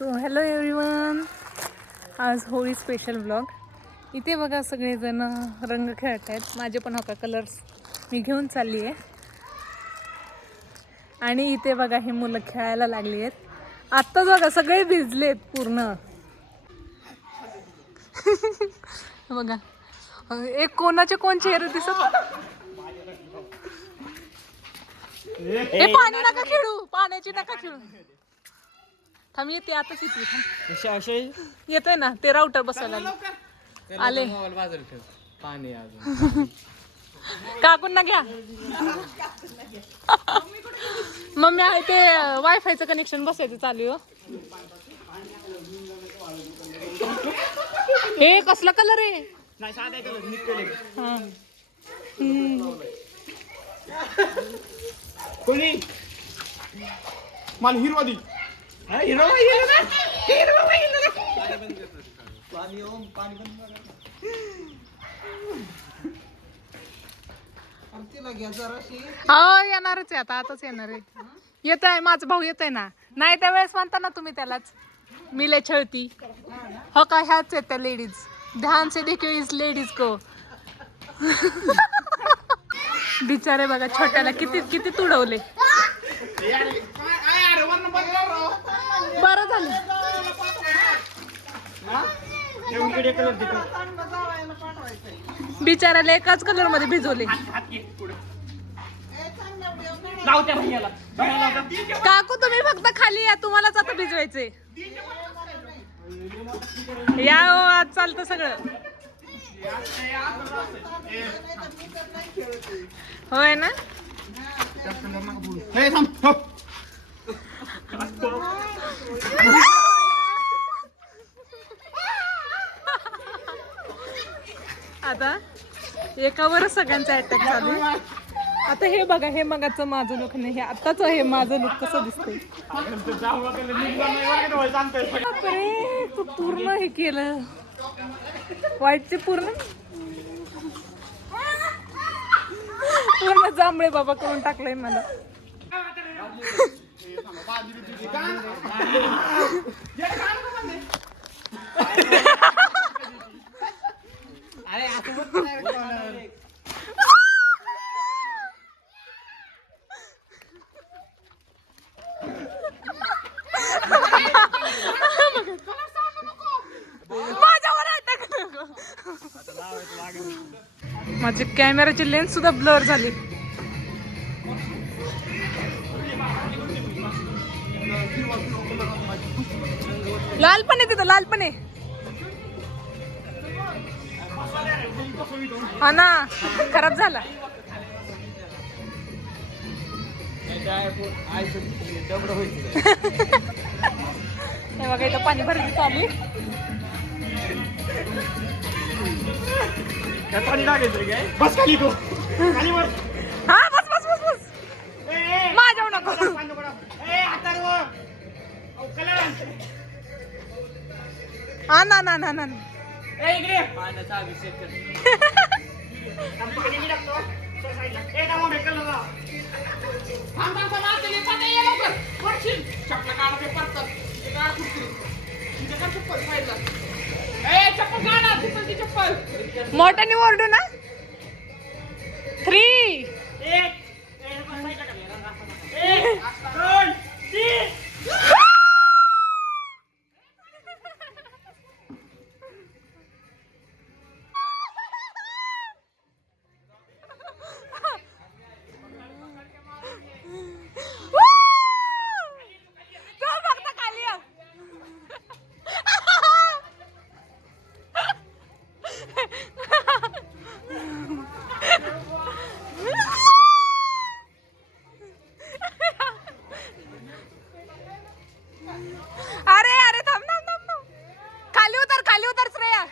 So hello everyone, आज Holi special blog. इथे बघा सगळेजण रंग खेळत आहेत. माझे पण हो का कलर्स मी घेऊन चालली आहे. आणि इथे बघा हे मुलं खेळायला लागली आहेत. आत्ताच बघा सगळे भिजलेत पूर्ण. बघा एक कोणाचे कोण चेहरे दिसत. हे पाणी नका खेळू, पाण्याची नका खेळू. थांब येते, आताच येते. येतोय ना ते राउटर बसायला आले. पाणी काकून घ्या. मम्मी आहे ते वायफायचं कनेक्शन बसायचं चालू. हे कसला कलर आहे? कोणी मला हिरवा दी. हो येणारच आहे आता, आताच येणार आहे. येत आहे माझा भाऊ, येत आहे ना. नाही त्यावेळेस म्हणता ना तुम्ही त्यालाच मी लय छळती. हो का, ह्याच आहेत त्या लेडीज. ध्यान से देखो इस लेडीज को. बिचारे बघा छोट्याला किती किती तुडवले. बरं झालं. बिचाराला एकाच कलर मध्ये भिजवले. काकू तुम्ही फक्त खाली या, तुम्हालाच आता भिजवायचे. या आज चालतं सगळं. होय ना. आता एकावर सगळ्यांचा अटॅक चालू. आता हे बघा, हे मगाचं माझं लुक नाही, हे आताच हे माझं लुक कसं दिसतंय. बापरे, तू पूर्ण हे केलं. व्हाईटचे पूर्ण जांभळे बाबा करून टाकलंय मला. माझी कॅमेराची लेन्स सुद्धा ब्लर झाली. लाल पण आहे तिथं, लाल पण आहे. हा ना, खराब झाला. हे बघा इथं पाणी भरायची चालू. बस खाली तू. हा बस बस बस बस. माझ्यावर नको. हा ना ना ना ना. पाण्याचा अभिषेक मोठ्याने ओरडू ना. 3 अरे अरे थांब थांब थांब थांब. खाली उतर, खाली उतर श्रेया.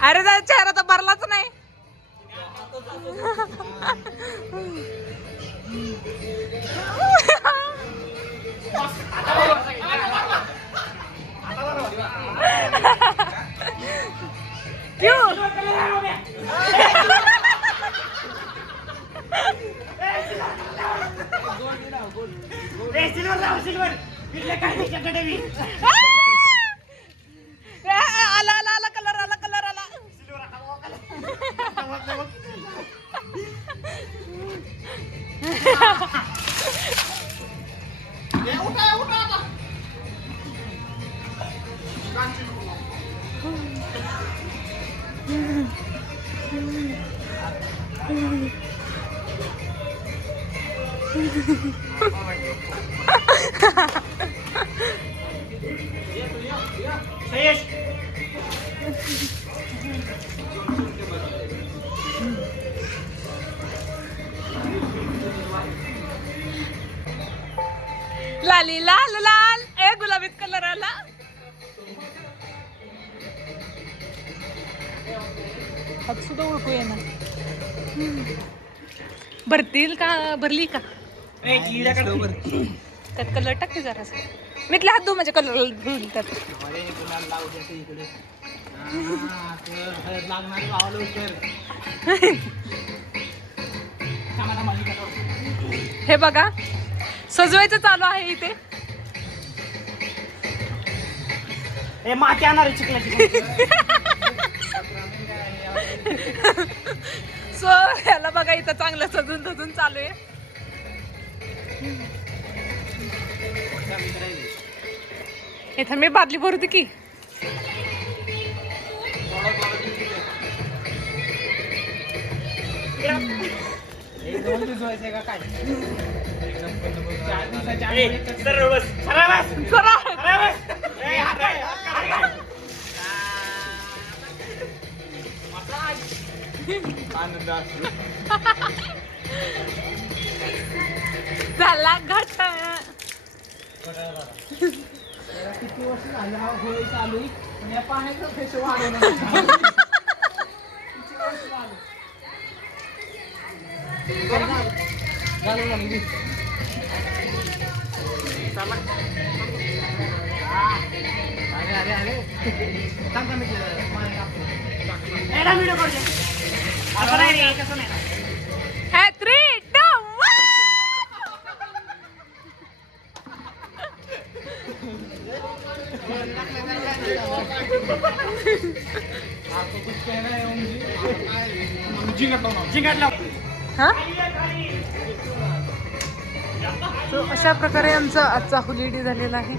अरे त्याचा चेहरा तर भरलाच नाही. आला आला आला कलर आला कलर आला. लाली लाल लाल ए गुलाबीत कलर आला. हात सुद्धा ओळखू ये ना. भरतील का भरली का त्यात कलर टाकते जरा. मिटले हात धुवून माझ्या कलर धुवून त्यात. हे बघा सजवायचं चालू आहे इथे. माती आणणार चिखलाची. सो ह्याला बघा इथं चांगलं सजून सजून चालू आहे. इथं मी बादली भरते की. झाला घट. किती वर्ष झालं हा होळी चालू या पाण्याचं फेस वाढवलं. अशा प्रकारे आमचा आजचा होलिडे झालेला आहे.